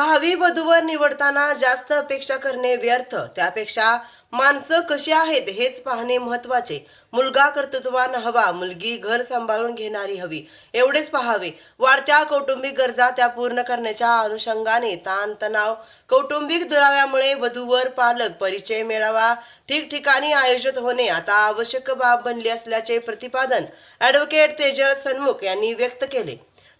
भावी वधूवर निवडताना जास्त अपेक्षा करणे व्यर्थ. त्यापेक्षा माणसं कशी आहेत हेच पाहणे महत्त्वाचे. मुलगा कर्तृत्वान हवा मुलगी घर सांभाळून घेणारी हवी. एवढेच पाहावे. वाढत्या कौटुंबिक गरजा त्या पूर्ण करण्याच्या अनुषंगाने ताणतणाव कौटुंबिक दुराव्यामुळे वधूवर पालक परिचय मेळावा ठिकठिकाणी आयोजित होणे आता आवश्यक बाब बनली असल्याचे प्रतिपादन ॲडव्होकेट तेजस सन्मुख यांनी व्यक्त केले.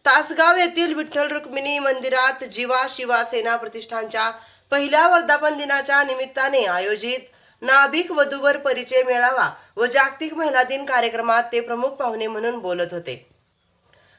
तासगाव येथील विठ्ठल रुक्मिणी मंदिरात जीवा शिवा सेना प्रतिष्ठानच्या पहिल्या वर्धापन दिनाच्या निमित्ताने आयोजित नाभिक वधूवर परिचय मेळावा व जागतिक महिला दिन कार्यक्रमात ते प्रमुख पाहुणे म्हणून बोलत होते.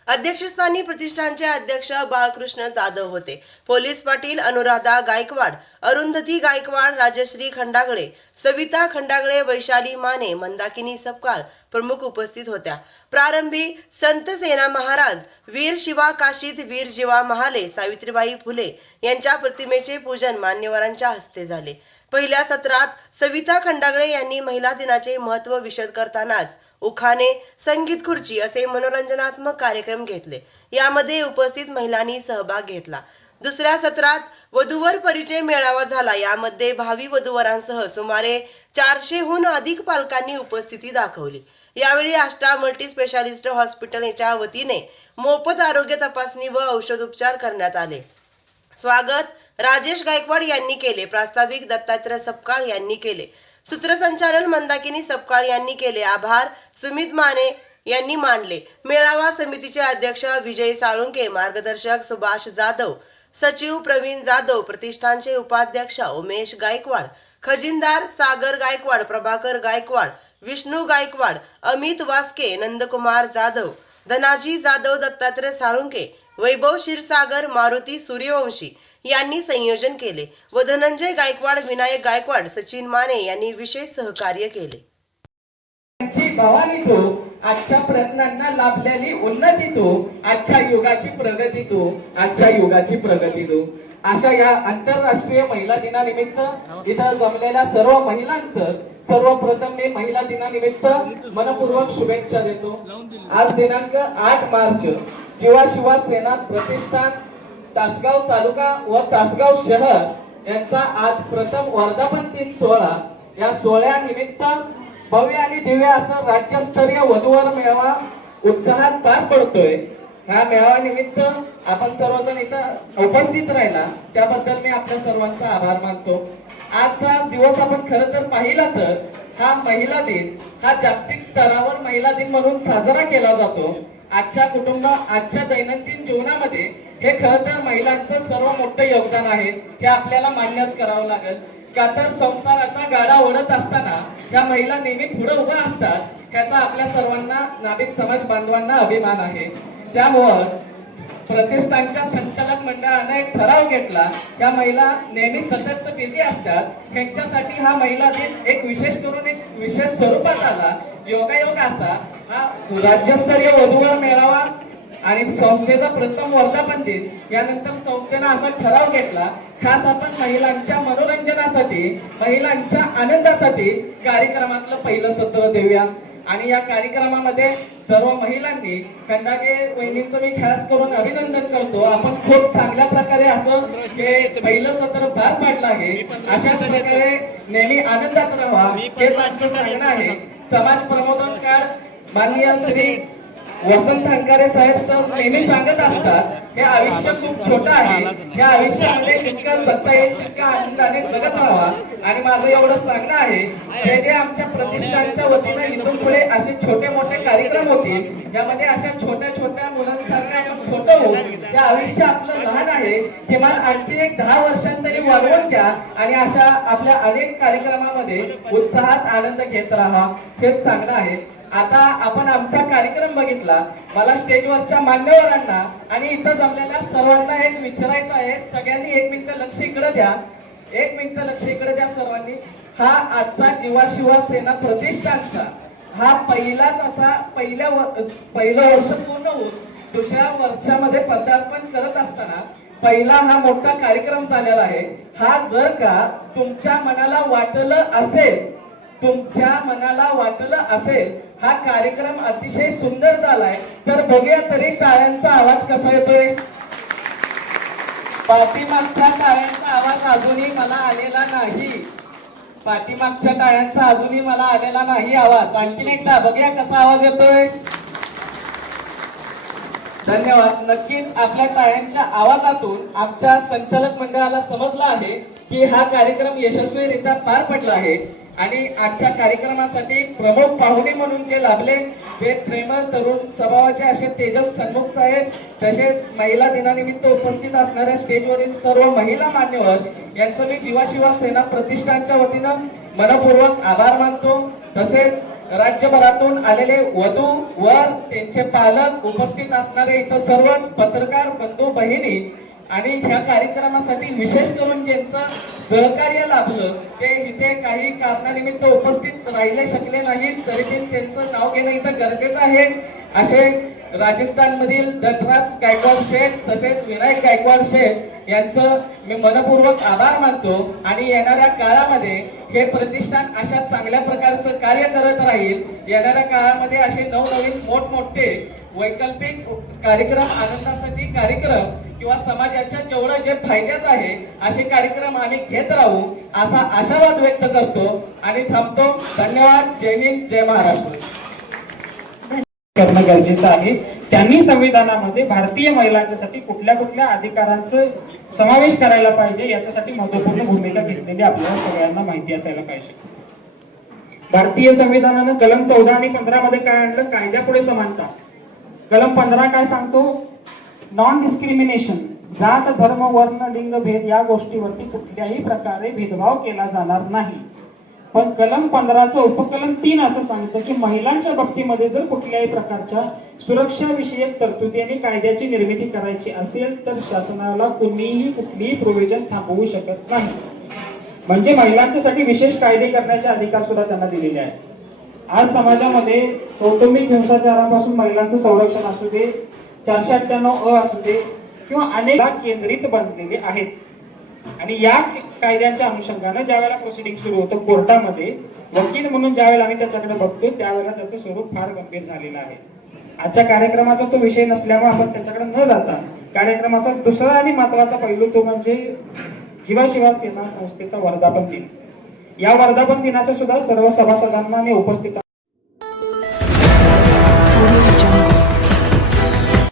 अध्यक्षस्थानी प्रतिष्ठानचे अध्यक्ष बाळकृष्ण जाधव होते. पोलीस पाटील अनुराधा गायकवाड अरुंधती गायकवाड राजश्री खंडागळे सविता खंडागळे वैशाली माने मंदाकिनी सपकाळ प्रमुख उपस्थित होत्या. प्रारंभी संत सेना महाराज वीर शिवा काशीत वीर जीवा महाले सावित्रीबाई फुले यांच्या प्रतिमेचे पूजन मान्यवरांच्या हस्ते झाले. पहिल्या सत्रात सविता खंडागळे यांनी महिला दिनाचे महत्त्व विशद करतानाच उखाणे संगीत खुर्ची असे मनोरंजनात्मक कार्यक्रम घेतले. यामध्ये उपस्थित महिलांनी सहभाग घेतला. दुसऱ्या सत्रात वधूवर परिचय मेळावा झाला. यामध्ये भावी वधूवरांसह सुमारे चारशेहून अधिक पालकांनी उपस्थिती दाखवली. यावेळी आष्टा मल्टी स्पेशालिस्ट हॉस्पिटलच्या वतीने मोफत आरोग्य तपासणी व औषधोपचार करण्यात आले. स्वागत राजेश गायकवाड यांनी केले. प्रास्ताविक दत्तात्रय सपकाळ यांनी केले. सूत्रसंचालन मंदाकिनी सपकाळ यांनी केले आभार. सुमित माने यांनी मांडले. मेळावा समितीचे अध्यक्ष विजय साळुंके मार्गदर्शक सुभाष जाधव सचिव प्रवीण जाधव प्रतिष्ठानचे उपाध्यक्ष उमेश गायकवाड खजिनदार सागर गायकवाड प्रभाकर गायकवाड विष्णू गायकवाड अमित वास्के नंदकुमार जाधव धनाजी जाधव दत्तात्रय साळुंके वैभव क्षीरसागर मारुती सूर्यवंशी यांनी संयोजन केले. व धनंजय गायकवाड विनायक गायकवाड सचिन माने यांनी विशेष सहकार्य केले. त्यांची भवानी तो आजच्या प्रयत्नांना लाभलेली उन्नती तो आजच्या युगाची प्रगती तो आजच्या युगाची प्रगती तो. अशा या आंतरराष्ट्रीय महिला दिनानिमित्त इथं जमलेल्या सर्व महिलांचं सर्वप्रथम मी महिला दिनानिमित्त मनपूर्वक शुभेच्छा देतो. आज दिनांक आठ मार्च जीवा शिवा सेना प्रतिष्ठान तासगाव तालुका व तासगाव शहर यांचा आज प्रथम वर्धापन दिन सोहळा. या सोहळ्यानिमित्त भव्य आणि दिव्य असं राज्यस्तरीय वधूवर मेळावा उत्साहात पार पडतोय. ह्या मेळाव्यानिमित्त आपण सर्वजण इथं उपस्थित राहिला. त्याबद्दल मी आपल्या सर्वांचा आभार मानतो. आजचा दिवस आपण खरं तर पाहिला तर हा महिला दिन हा जागतिक स्तरावर महिला दिन म्हणून साजरा केला जातो. आजच्या कुटुंब आजच्या दैनंदिन जीवनामध्ये हे खरं तर महिलांचं सर्व मोठं योगदान आहे. हे आपल्याला मान्यच करावं लागेल. का तर संसाराचा गाडा ओढत असताना या महिला नेहमी पुढे उभ्या असतात. त्याचा आपल्या सर्वांना नाभिक समाज बांधवांना अभिमान आहे. त्यामुळं प्रतिष्ठानच्या संचालक मंडळाने एक ठराव घेतला. या महिला नेहमी सतत बिझी असतात. त्यांच्यासाठी हा महिला दिन एक विशेष करून एक विशेष स्वरूपात आला. योगायोग असा. राज्यस्तरीय वधूवर मेळावा आणि संस्थेचा प्रथम वर्धापन दिन यानंतर संस्थेनं असा ठराव घेतला खास आपण महिलांच्या मनोरंजनासाठी महिलांच्या आनंदासाठी कार्यक्रमातलं पहिलं सत्र देऊया. आणि या कार्यक्रमामध्ये सर्व महिलांनी खंडागे वहिनींचं मी खास करून अभिनंदन करतो. आपण खूप चांगल्या प्रकारे असं हे पहिलं सत्र पार पाडलं आहे. अशाच प्रकारे नेहमी आनंदात राहा. आजचं सांगणं आहे. समाज प्रबोधनकार माननीय श्री वसंत अंकारे साहेब सर नेहमी सांगत असतात हे आयुष्य खूप छोटं आहे. या आयुष्यामध्ये इतका जगता येईल तितक्या आनंदाने जगत राहावा. आणि माझं एवढं सांगणं आहे जे जे आमच्या प्रतिष्ठानच्या वतीने इथून पुढे असे छोटे मोठे कार्यक्रम होतील यामध्ये अशा छोट्या छोट्या मुलांसारखं आपण छोटं होऊ. या आयुष्य आपलं लहान आहे. किमान आणखी एक दहा वर्षांतरी वाढवून द्या आणि अशा आपल्या अनेक कार्यक्रमामध्ये उत्साहात आनंद घेत राहा. हेच सांगणं आहे. आता आपण आमचा कार्यक्रम बघितला मला स्टेजवरच्या मान्यवरांना आणि इथं जमलेल्या सर्वांना एक विचारायचं आहे. सगळ्यांनी एक मिनिट लक्ष इकडे द्या. एक मिनिट लक्ष इकडे द्या सर्वांनी. हा आजचा जीवाशिवा सेना प्रतिष्ठानचा हा पहिलाच असा पहिल्या पहिलं वर्ष पूर्ण होऊन दुसऱ्या वर्षामध्ये पदार्पण करत असताना पहिला हा मोठा कार्यक्रम झालेला आहे. हा जर का तुमच्या मनाला वाटलं असेल तुमच्या मनाला वाटलं असेल हा कार्यक्रम अतिशय सुंदर झालाय. तर बघूया तरी टाळ्यांचा आवाज कसा येतोय. पाठीमागच्या टाळ्यांचा आवाज अजूनही मला आलेला नाही. पाठीमागच्या टाळ्यांचा अजूनही मला आलेला नाही आवाज. आणखीन एकदा बघूया कसा आवाज येतोय. धन्यवाद. नक्कीच आपल्या टाळ्यांच्या आवाजातून आमच्या संचालक मंडळाला समजलं आहे की हा कार्यक्रम यशस्वीरित्या पार पडला आहे. आणि आजच्या कार्यक्रमासाठी प्रमुख पाहुणे म्हणून जे लाभले ते प्रेमळ तरुण स्वभावाचे असे तेजस सन्मुख साहेब तसेच महिला दिनानिमित्त उपस्थित असणाऱ्या स्टेजवरील सर्व महिला मान्यवर यांचं मी जीवाशिवा सेना प्रतिष्ठानच्या वतीनं मनपूर्वक आभार मानतो. तसेच राज्यभरातून आलेले वधू वर त्यांचे पालक उपस्थित असणारे इथं सर्वच पत्रकार बंधू बहिणी आणि ह्या कार्यक्रमासाठी विशेष करून ज्यांचं सहकार्य लाभलं ते इथे काही कारणानिमित्त उपस्थित राहिले शकले नाहीत तरी ते त्यांचं नाव घेणं इथं गरजेचं आहे. असे राजस्थान मधील धनराज गायकवाड शेठ तसेच विनायक गायकवाड शेठ यांचं मी मनपूर्वक आभार मानतो. आणि येणाऱ्या काळामध्ये हे प्रतिष्ठान अशा चांगल्या प्रकारचं कार्य करत राहील. येणाऱ्या काळामध्ये असे नवनवीन मोठमोठे वैकल्पिक कार्यक्रम आनंदासाठी कार्यक्रम किंवा समाजाच्या जेवढं जे फायद्याचं आहे असे कार्यक्रम आम्ही घेत राहू असा आशावाद व्यक्त करतो आणि थांबतो. धन्यवाद. जय हिंद जय महाराष्ट्र. करणं गरजेचं आहे. त्यांनी संविधानामध्ये भारतीय महिलांच्यासाठी कुठल्या कुठल्या अधिकारांचं समावेश करायला पाहिजे याच्यासाठी महत्त्वपूर्ण भूमिका घेतलेली आपल्याला सगळ्यांना माहिती असायला पाहिजे. भारतीय संविधानानं कलम चौदा आणि पंधरा मध्ये काय आणलं? कायद्यापुढे समानता. कलम पंधरा काय सांगतो? नॉन डिस्क्रिमिनेशन जात धर्म वर्ण लिंग भेद या गोष्टीवरती कुठल्याही प्रकारे भेदभाव केला जाणार नाही. पण कलम पंधराचं उपकलम तीन असं सांगतं की महिलांच्या बाबतीमध्ये जर कुठल्याही प्रकारच्या सुरक्षाविषयक तरतुदी आणि कायद्याची निर्मिती करायची असेल तर शासनाला कुणीही कुठलीही प्रोव्हिजन थांबवू शकत नाही. म्हणजे महिलांच्यासाठी विशेष कायदे करण्याचे अधिकार सुद्धा त्यांना दिलेले आहेत. आज समाजामध्ये कौटुंबिक हिंसाचारापासून महिलांचं संरक्षण असू दे चारशे अठ्ठ्याण्णव अ असू दे किंवा अनेक केंद्रित बनलेले आहेत. आणि या कायद्याच्या अनुषंगाने ज्यावेळेला प्रोसिडिंग सुरू होतं कोर्टामध्ये वकील म्हणून ज्यावेळेला आम्ही त्याच्याकडे बघतो त्यावेळेला त्याचं स्वरूप फार गंभीर झालेलं आहे. आजच्या कार्यक्रमाचा तो विषय नसल्यामुळे आपण त्याच्याकडे न जाता कार्यक्रमाचा दुसरा आणि महत्त्वाचा पैलू तो म्हणजे जीवाशिवा सेना संस्थेचा वर्धापन दिन. या वर्धापन दिनाच्या सुद्धा सर्व सभासदांना आणि उपस्थित